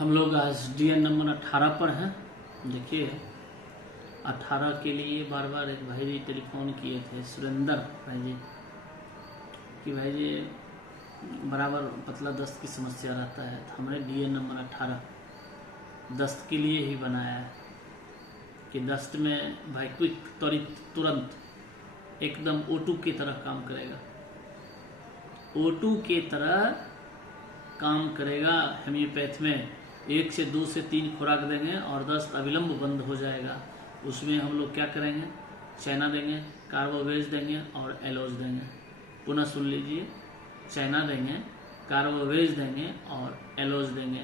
हम लोग आज DN नंबर 18 पर हैं। देखिए 18 के लिए बार बार एक भाई जी टेलीफोन किए थे, सुरेंद्र भाई जी, कि भाई जी बराबर पतला दस्त की समस्या रहता है। तो हमने DN नंबर 18 दस्त के लिए ही बनाया है कि दस्त में भाई क्विक त्वरित तुरंत एकदम O2 की तरह काम करेगा, O2 की तरह काम करेगा। हेम्योपैथ में 1 से 2 से 3 खुराक देंगे और दस्त अविलंब बंद हो जाएगा। उसमें हम लोग क्या करेंगे, चाइना देंगे, कार्बोवेज देंगे और एलोज देंगे। पुनः सुन लीजिए, चाइना देंगे, कार्बोवेज देंगे और एलोज देंगे।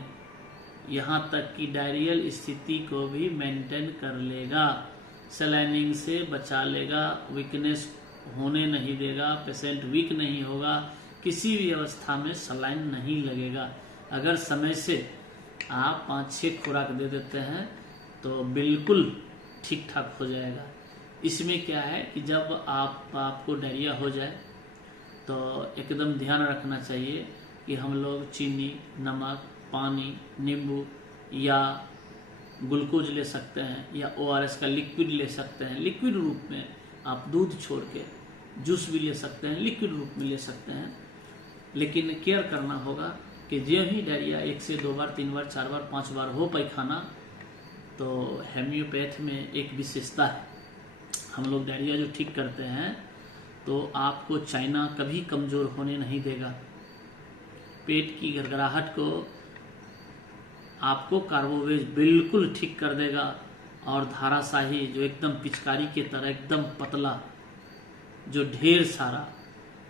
यहाँ तक कि डायरियल स्थिति को भी मेंटेन कर लेगा, सलाइनिंग से बचा लेगा, वीकनेस होने नहीं देगा, पेशेंट वीक नहीं होगा, किसी भी अवस्था में सलाइन नहीं लगेगा। अगर समय से आप 5-6 खुराक दे देते हैं तो बिल्कुल ठीक ठाक हो जाएगा। इसमें क्या है कि जब आपको डायरिया हो जाए तो एकदम ध्यान रखना चाहिए कि हम लोग चीनी, नमक, पानी, नींबू या ग्लूकोज ले सकते हैं या ORS का लिक्विड ले सकते हैं। लिक्विड रूप में आप दूध छोड़ के जूस भी ले सकते हैं, लिक्विड रूप में ले सकते हैं। लेकिन केयर करना होगा कि जो ही डायरिया 1 से 2 बार, 3 बार, 4 बार, 5 बार हो पैखाना, तो हेम्योपैथ में एक विशेषता है, हम लोग डायरिया जो ठीक करते हैं तो आपको चाइना कभी कमज़ोर होने नहीं देगा। पेट की गड़गड़ाहट को आपको कार्बोवेज बिल्कुल ठीक कर देगा और धाराशाही जो एकदम पिचकारी के तरह एकदम पतला, जो ढेर सारा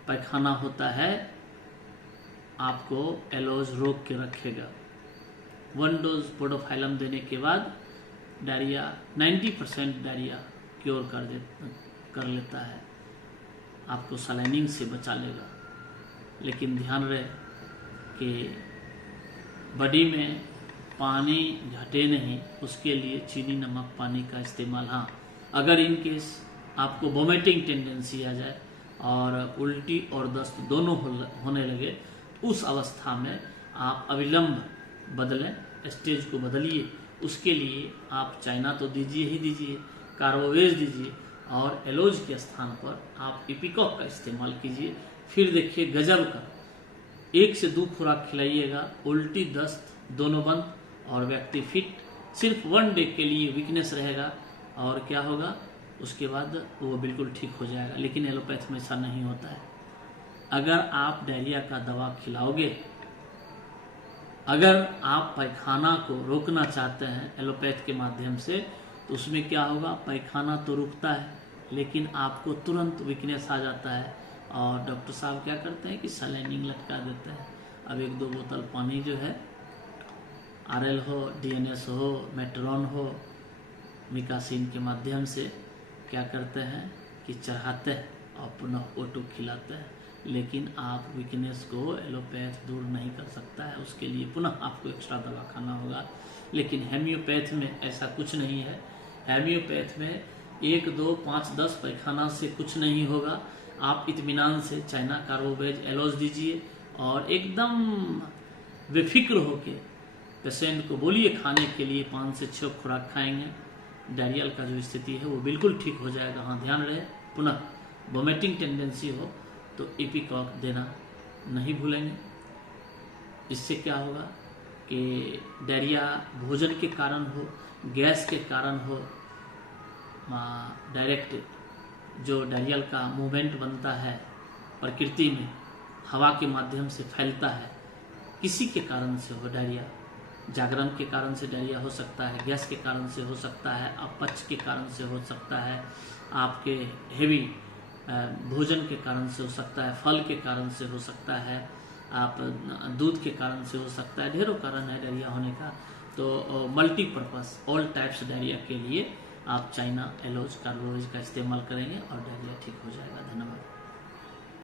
पैखाना होता है, आपको एलोज रोक के रखेगा। 1 डोज पोडोफाइलम देने के बाद डायरिया 90% डायरिया क्योर कर लेता है, आपको सलाइनिंग से बचा लेगा। लेकिन ध्यान रहे कि बॉडी में पानी घटे नहीं, उसके लिए चीनी, नमक, पानी का इस्तेमाल। हाँ, अगर इन केस आपको वोमिटिंग टेंडेंसी आ जाए और उल्टी और दस्त दोनों होने लगे, उस अवस्था में आप अविलंब बदलें, स्टेज को बदलिए। उसके लिए आप चाइना तो दीजिए ही दीजिए, कार्बोवेज दीजिए और एलोज के स्थान पर आप इपिकॉक का इस्तेमाल कीजिए। फिर देखिए गजब का 1 से 2 खुराक खिलाइएगा, उल्टी दस्त दोनों बंद और व्यक्ति फिट। सिर्फ 1 डे के लिए वीकनेस रहेगा और क्या होगा, उसके बाद वो बिल्कुल ठीक हो जाएगा। लेकिन एलोपैथ में ऐसा नहीं होता है। अगर आप डायरिया का दवा खिलाओगे, अगर आप पैखाना को रोकना चाहते हैं एलोपैथ के माध्यम से, तो उसमें क्या होगा, पैखाना तो रुकता है लेकिन आपको तुरंत वीकनेस आ जाता है और डॉक्टर साहब क्या करते हैं कि सलाइनिंग लटका देते हैं। अब 1-2 बोतल पानी जो है, RL हो, DNS हो, मेट्रॉन हो, मिकासिन के माध्यम से क्या करते हैं कि चढ़ाते हैं और पुनः O2 खिलाते हैं। लेकिन आप वीकनेस को एलोपैथ दूर नहीं कर सकता है, उसके लिए पुनः आपको एक्स्ट्रा दवा खाना होगा। लेकिन हेम्योपैथ में ऐसा कुछ नहीं है। हेम्योपैथ में 1, 2, 5, 10 पैखाना से कुछ नहीं होगा। आप इत्मीनान से चाइना, कार्बोवेज, एलोज दीजिए और एकदम बेफिक्र होके पेशेंट को बोलिए खाने के लिए 5 से 6 खुराक खाएंगे, डायरियल का जो स्थिति है वो बिल्कुल ठीक हो जाएगा। हाँ, ध्यान रहे, पुनः वोमिटिंग टेंडेंसी हो तो इपिकॉक देना नहीं भूलेंगे। इससे क्या होगा कि डायरिया भोजन के कारण हो, गैस के कारण हो, डायरेक्ट जो डायरियल का मूवमेंट बनता है प्रकृति में, हवा के माध्यम से फैलता है, किसी के कारण से हो डायरिया, जागरण के कारण से डायरिया हो सकता है, गैस के कारण से हो सकता है, अपच के कारण से हो सकता है, आपके हेवी भोजन के कारण से हो सकता है, फल के कारण से हो सकता है, आप दूध के कारण से हो सकता है। ढेरों कारण है डायरिया होने का। तो मल्टीपर्पस ऑल टाइप्स डायरिया के लिए आप चाइना, एलोज, कार्बोवेज का इस्तेमाल करेंगे और डायरिया ठीक हो जाएगा। धन्यवाद।